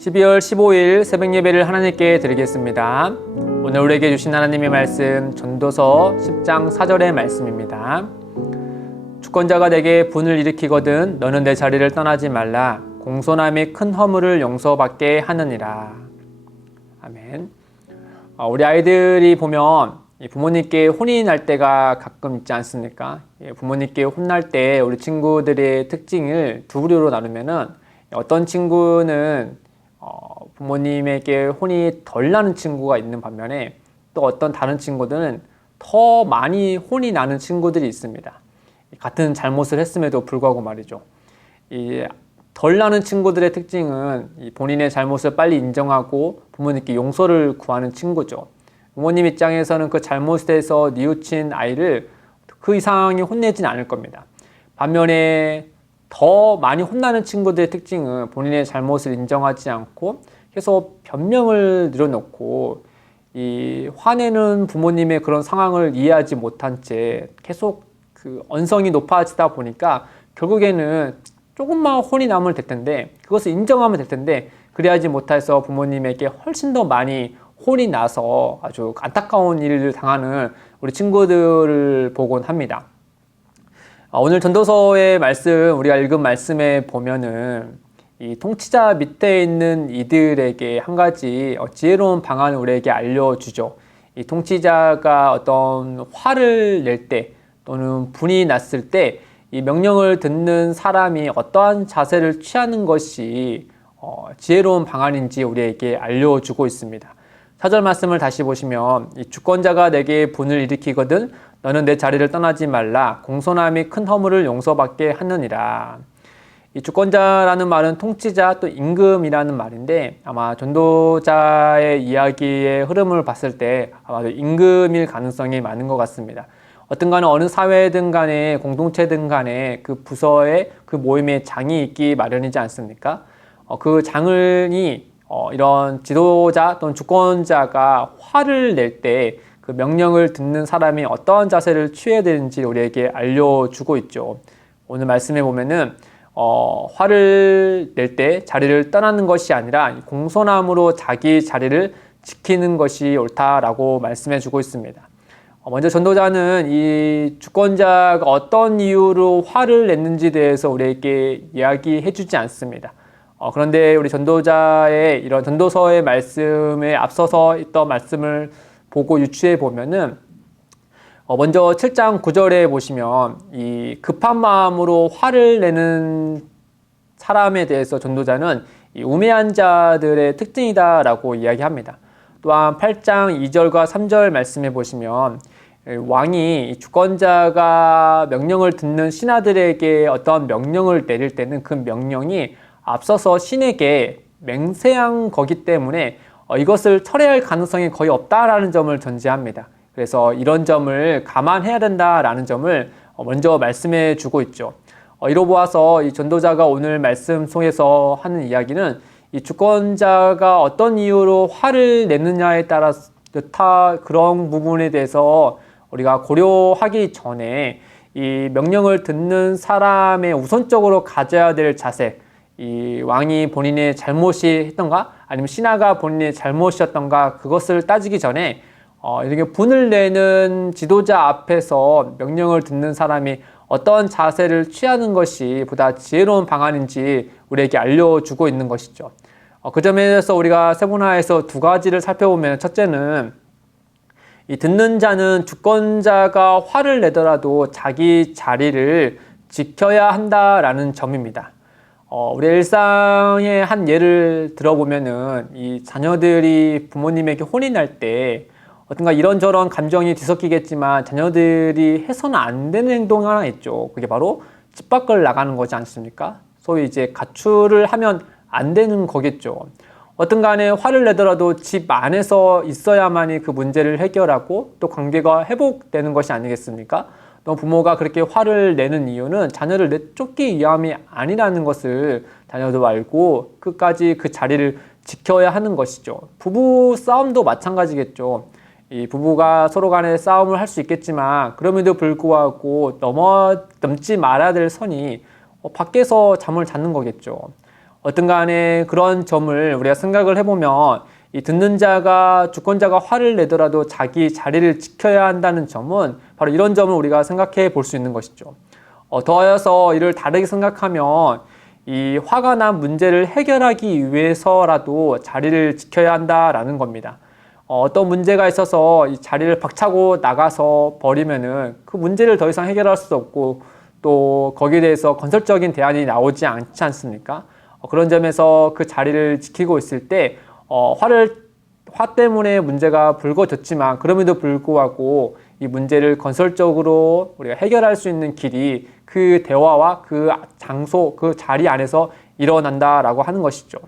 12월 15일 새벽 예배를 하나님께 드리겠습니다. 오늘 우리에게 주신 하나님의 말씀 전도서 10장 4절의 말씀입니다. 주권자가 내게 분을 일으키거든 너는 내 자리를 떠나지 말라. 공손함이 큰 허물을 용서받게 하느니라. 아멘. 우리 아이들이 보면 부모님께 혼이 날 때가 가끔 있지 않습니까? 부모님께 혼날 때 우리 친구들의 특징을 두 부류로 나누면은 어떤 친구는 부모님에게 혼이 덜 나는 친구가 있는 반면에 또 어떤 다른 친구들은 더 많이 혼이 나는 친구들이 있습니다. 같은 잘못을 했음에도 불구하고 말이죠. 이 덜 나는 친구들의 특징은 본인의 잘못을 빨리 인정하고 부모님께 용서를 구하는 친구죠. 부모님 입장에서는 그 잘못에서 뉘우친 아이를 그 이상이 혼내진 않을 겁니다. 반면에 더 많이 혼나는 친구들의 특징은 본인의 잘못을 인정하지 않고 계속 변명을 늘어놓고 이 화내는 부모님의 그런 상황을 이해하지 못한 채 계속 그 언성이 높아지다 보니까 결국에는 조금만 혼이 나면 될 텐데 그것을 인정하면 될 텐데 그래야지 못해서 부모님에게 훨씬 더 많이 혼이 나서 아주 안타까운 일을 당하는 우리 친구들을 보곤 합니다. 오늘 전도서의 말씀, 우리가 읽은 말씀에 보면은 이 통치자 밑에 있는 이들에게 한 가지 지혜로운 방안을 우리에게 알려주죠. 이 통치자가 어떤 화를 낼 때 또는 분이 났을 때 이 명령을 듣는 사람이 어떠한 자세를 취하는 것이 지혜로운 방안인지 우리에게 알려주고 있습니다. 4절 말씀을 다시 보시면 이 주권자가 내게 분을 일으키거든 너는 내 자리를 떠나지 말라. 공손함이 큰 허물을 용서받게 하느니라. 이 주권자라는 말은 통치자 또 임금이라는 말인데 아마 전도자의 이야기의 흐름을 봤을 때 아마도 임금일 가능성이 많은 것 같습니다. 어떤가는 어느 사회든 간에 공동체든 간에 그 부서에 그 모임에 장이 있기 마련이지 않습니까? 그 장이 이런 지도자 또는 주권자가 화를 낼 때 그 명령을 듣는 사람이 어떠한 자세를 취해야 되는지 우리에게 알려주고 있죠. 오늘 말씀에 보면은 화를 낼 때 자리를 떠나는 것이 아니라 공손함으로 자기 자리를 지키는 것이 옳다라고 말씀해 주고 있습니다. 먼저 전도자는 이 주권자가 어떤 이유로 화를 냈는지에 대해서 우리에게 이야기해 주지 않습니다. 그런데 우리 전도자의 이런 전도서의 말씀에 앞서서 있던 말씀을 보고 유추해 보면은 먼저 7장 9절에 보시면 이 급한 마음으로 화를 내는 사람에 대해서 전도자는 이 우매한 자들의 특징이다라고 이야기합니다. 또한 8장 2절과 3절 말씀해 보시면 왕이 주권자가 명령을 듣는 신하들에게 어떤 명령을 내릴 때는 그 명령이 앞서서 신에게 맹세한 거기 때문에 이것을 철회할 가능성이 거의 없다라는 점을 전제합니다. 그래서 이런 점을 감안해야 된다라는 점을 먼저 말씀해 주고 있죠. 이로 보아서 이 전도자가 오늘 말씀 속에서 하는 이야기는 이 주권자가 어떤 이유로 화를 내느냐에 따라 그런 부분에 대해서 우리가 고려하기 전에 이 명령을 듣는 사람의 우선적으로 가져야 될 자세, 이 왕이 본인의 잘못이 했던가 아니면 신하가 본인의 잘못이었던가 그것을 따지기 전에 이렇게 분을 내는 지도자 앞에서 명령을 듣는 사람이 어떤 자세를 취하는 것이 보다 지혜로운 방안인지 우리에게 알려주고 있는 것이죠. 그 점에 대해서 우리가 세분화해서 두 가지를 살펴보면 첫째는 이 듣는 자는 주권자가 화를 내더라도 자기 자리를 지켜야 한다라는 점입니다. 우리 일상의 한 예를 들어보면은 이 자녀들이 부모님에게 혼이 날 때 어떤가 이런저런 감정이 뒤섞이겠지만 자녀들이 해서는 안 되는 행동 하나 있죠. 그게 바로 집 밖을 나가는 거지 않습니까? 소위 이제 가출을 하면 안 되는 거겠죠. 어떤 간에 화를 내더라도 집 안에서 있어야만이 그 문제를 해결하고 또 관계가 회복되는 것이 아니겠습니까? 또 부모가 그렇게 화를 내는 이유는 자녀를 내쫓기 위함이 아니라는 것을 자녀도 알고 끝까지 그 자리를 지켜야 하는 것이죠. 부부 싸움도 마찬가지겠죠. 이 부부가 서로 간에 싸움을 할 수 있겠지만 그럼에도 불구하고 넘지 말아야 될 선이 밖에서 잠을 자는 거겠죠. 어떤 간에 그런 점을 우리가 생각을 해보면 이 듣는 자가 주권자가 화를 내더라도 자기 자리를 지켜야 한다는 점은 바로 이런 점을 우리가 생각해 볼 수 있는 것이죠. 더하여서 이를 다르게 생각하면 이 화가 난 문제를 해결하기 위해서라도 자리를 지켜야 한다라는 겁니다. 어떤 문제가 있어서 이 자리를 박차고 나가서 버리면은 그 문제를 더 이상 해결할 수 없고 또 거기에 대해서 건설적인 대안이 나오지 않지 않습니까? 그런 점에서 그 자리를 지키고 있을 때 화 때문에 문제가 불거졌지만 그럼에도 불구하고 이 문제를 건설적으로 우리가 해결할 수 있는 길이 그 대화와 그 장소, 그 자리 안에서 일어난다라고 하는 것이죠.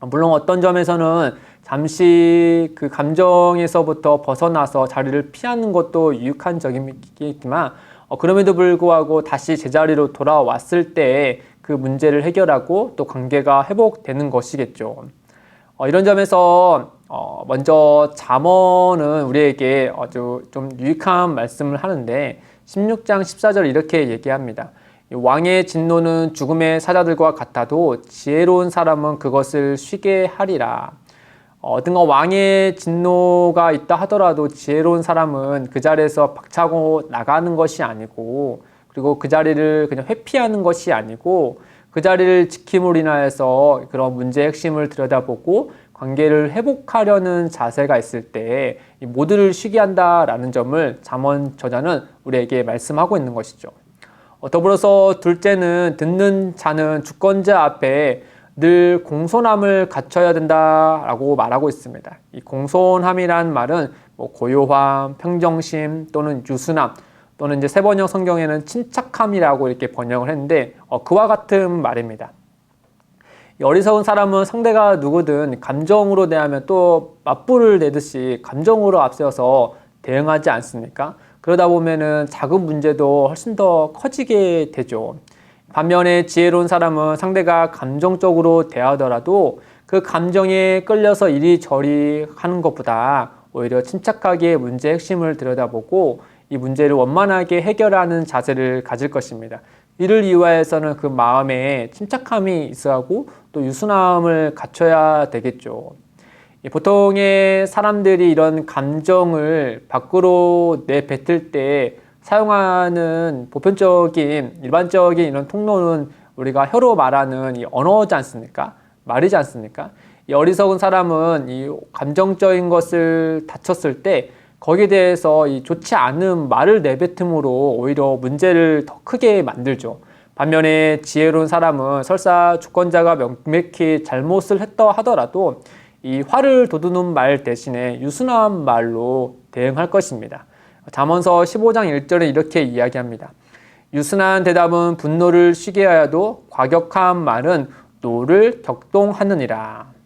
물론 어떤 점에서는 잠시 그 감정에서부터 벗어나서 자리를 피하는 것도 유익한 점이겠지만 그럼에도 불구하고 다시 제자리로 돌아왔을 때 그 문제를 해결하고 또 관계가 회복되는 것이겠죠. 이런 점에서 먼저 잠언은 우리에게 아주 좀 유익한 말씀을 하는데 16장 14절 이렇게 얘기합니다. 왕의 진노는 죽음의 사자들과 같아도 지혜로운 사람은 그것을 쉬게 하리라. 어떤 왕의 진노가 있다 하더라도 지혜로운 사람은 그 자리에서 박차고 나가는 것이 아니고 그리고 그 자리를 그냥 회피하는 것이 아니고 그 자리를 지킴으로 인하여서 그런 문제의 핵심을 들여다보고 관계를 회복하려는 자세가 있을 때 모두를 쉬게 한다라는 점을 잠언 저자는 우리에게 말씀하고 있는 것이죠. 더불어서 둘째는 듣는 자는 주권자 앞에 늘 공손함을 갖춰야 된다라고 말하고 있습니다. 이 공손함이란 말은 고요함, 평정심 또는 유순함 또는 이제 세번역 성경에는 침착함이라고 이렇게 번역을 했는데 그와 같은 말입니다. 어리석은 사람은 상대가 누구든 감정으로 대하면 또 맞불을 내듯이 감정으로 앞세워서 대응하지 않습니까? 그러다 보면은 작은 문제도 훨씬 더 커지게 되죠. 반면에 지혜로운 사람은 상대가 감정적으로 대하더라도 그 감정에 끌려서 이리저리 하는 것보다 오히려 침착하게 문제의 핵심을 들여다보고 이 문제를 원만하게 해결하는 자세를 가질 것입니다. 이를 이유하여서는 그 마음에 침착함이 있어야 하고 또 유순함을 갖춰야 되겠죠. 보통의 사람들이 이런 감정을 밖으로 내뱉을 때 사용하는 보편적인 일반적인 이런 통로는 우리가 혀로 말하는 이 언어지 않습니까? 말이지 않습니까? 이 어리석은 사람은 이 감정적인 것을 다쳤을 때 거기에 대해서 이 좋지 않은 말을 내뱉음으로 오히려 문제를 더 크게 만들죠. 반면에 지혜로운 사람은 설사 주권자가 명백히 잘못을 했다 하더라도 이 화를 돋우는 말 대신에 유순한 말로 대응할 것입니다. 잠언서 15장 1절에 이렇게 이야기합니다. 유순한 대답은 분노를 쉬게 하여도 과격한 말은 노를 격동하느니라.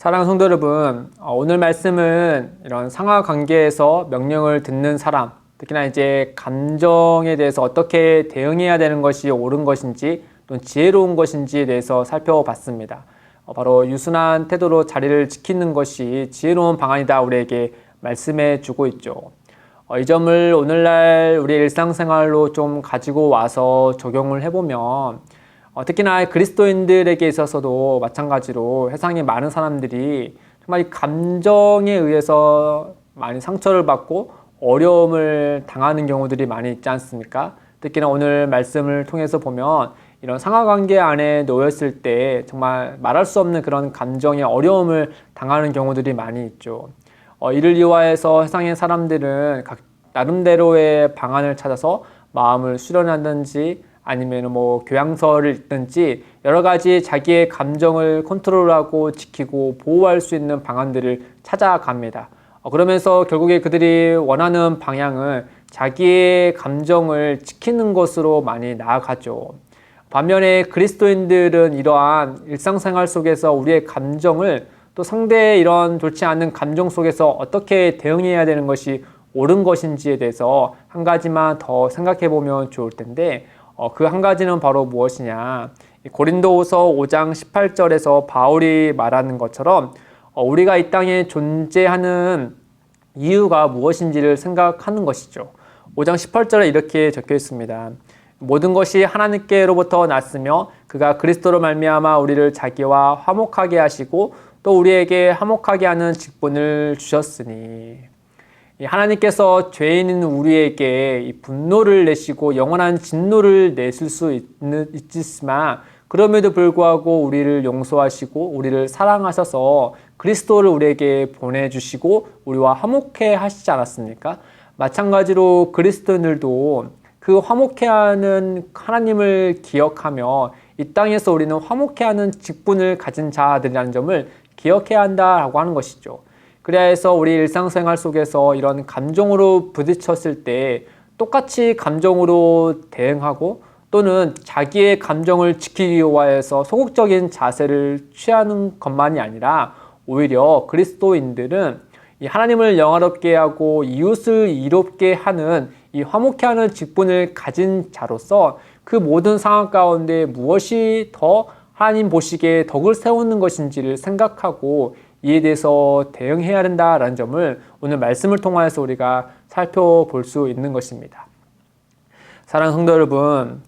사랑하는 성도 여러분, 오늘 말씀은 이런 상하 관계에서 명령을 듣는 사람, 특히나 이제 감정에 대해서 어떻게 대응해야 되는 것이 옳은 것인지 또는 지혜로운 것인지에 대해서 살펴봤습니다. 바로 유순한 태도로 자리를 지키는 것이 지혜로운 방안이다 우리에게 말씀해 주고 있죠. 이 점을 오늘날 우리 일상생활로 좀 가지고 와서 적용을 해보면 특히나 그리스도인들에게 있어서도 마찬가지로 세상에 많은 사람들이 정말 이 감정에 의해서 많이 상처를 받고 어려움을 당하는 경우들이 많이 있지 않습니까? 특히나 오늘 말씀을 통해서 보면 이런 상하관계 안에 놓였을 때 정말 말할 수 없는 그런 감정의 어려움을 당하는 경우들이 많이 있죠. 이를 이유하여서 세상의 사람들은 각 나름대로의 방안을 찾아서 마음을 수련한다든지 아니면 교양서를 읽든지 여러 가지 자기의 감정을 컨트롤하고 지키고 보호할 수 있는 방안들을 찾아갑니다. 그러면서 결국에 그들이 원하는 방향은 자기의 감정을 지키는 것으로 많이 나아가죠. 반면에 그리스도인들은 이러한 일상생활 속에서 우리의 감정을 또 상대의 이런 좋지 않은 감정 속에서 어떻게 대응해야 되는 것이 옳은 것인지에 대해서 한 가지만 더 생각해 보면 좋을 텐데 그 한 가지는 바로 무엇이냐. 고린도후서 5장 18절에서 바울이 말하는 것처럼 우리가 이 땅에 존재하는 이유가 무엇인지를 생각하는 것이죠. 5장 18절에 이렇게 적혀 있습니다. 모든 것이 하나님께로부터 났으며 그가 그리스도로 말미암아 우리를 자기와 화목하게 하시고 또 우리에게 화목하게 하는 직분을 주셨으니 하나님께서 죄인인 우리에게 이 분노를 내시고 영원한 진노를 내실 수 있지만 그럼에도 불구하고 우리를 용서하시고 우리를 사랑하셔서 그리스도를 우리에게 보내주시고 우리와 화목해 하시지 않았습니까? 마찬가지로 그리스도인들도 그 화목해하는 하나님을 기억하며 이 땅에서 우리는 화목해하는 직분을 가진 자들이라는 점을 기억해야 한다라고 하는 것이죠. 그래야 해서 우리 일상생활 속에서 이런 감정으로 부딪혔을 때 똑같이 감정으로 대응하고 또는 자기의 감정을 지키기 위해서 소극적인 자세를 취하는 것만이 아니라 오히려 그리스도인들은 이 하나님을 영화롭게 하고 이웃을 이롭게 하는 이 화목케 하는 직분을 가진 자로서 그 모든 상황 가운데 무엇이 더 하나님 보시기에 덕을 세우는 것인지를 생각하고 이에 대해서 대응해야 된다라는 점을 오늘 말씀을 통하여서 우리가 살펴볼 수 있는 것입니다. 사랑하는 성도 여러분,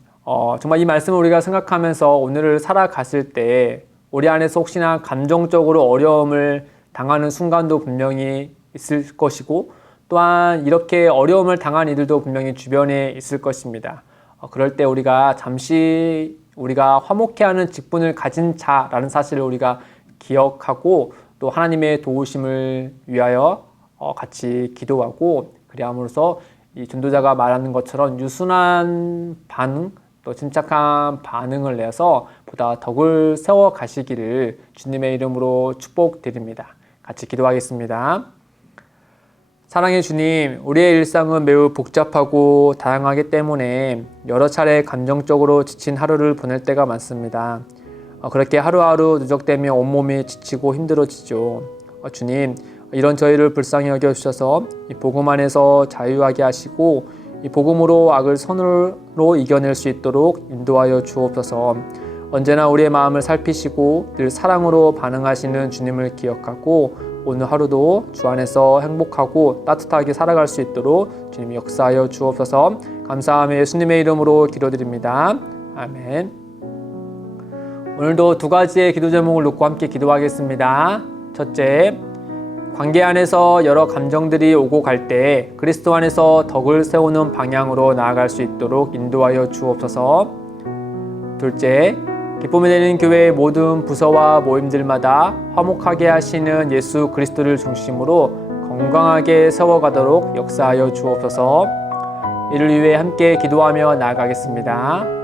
정말 이 말씀을 우리가 생각하면서 오늘을 살아갔을 때 우리 안에서 혹시나 감정적으로 어려움을 당하는 순간도 분명히 있을 것이고 또한 이렇게 어려움을 당한 이들도 분명히 주변에 있을 것입니다. 그럴 때 우리가 잠시 우리가 화목케 하는 직분을 가진 자라는 사실을 우리가 기억하고 또 하나님의 도우심을 위하여 같이 기도하고 그리함으로써 이 전도자가 말하는 것처럼 유순한 반응 또 침착한 반응을 내서 보다 덕을 세워 가시기를 주님의 이름으로 축복드립니다. 같이 기도하겠습니다. 사랑의 주님, 우리의 일상은 매우 복잡하고 다양하기 때문에 여러 차례 감정적으로 지친 하루를 보낼 때가 많습니다. 그렇게 하루하루 누적되며 온몸이 지치고 힘들어지죠. 주님, 이런 저희를 불쌍히 여겨주셔서 이 복음 안에서 자유하게 하시고 이 복음으로 악을 선으로 이겨낼 수 있도록 인도하여 주옵소서. 언제나 우리의 마음을 살피시고 늘 사랑으로 반응하시는 주님을 기억하고 오늘 하루도 주 안에서 행복하고 따뜻하게 살아갈 수 있도록 주님이 역사하여 주옵소서. 감사하며 예수님의 이름으로 기도드립니다. 아멘. 오늘도 두 가지의 기도 제목을 놓고 함께 기도하겠습니다. 첫째, 관계 안에서 여러 감정들이 오고 갈 때 그리스도 안에서 덕을 세우는 방향으로 나아갈 수 있도록 인도하여 주옵소서. 둘째, 기쁨이 되는 교회의 모든 부서와 모임들마다 화목하게 하시는 예수 그리스도를 중심으로 건강하게 세워가도록 역사하여 주옵소서. 이를 위해 함께 기도하며 나아가겠습니다.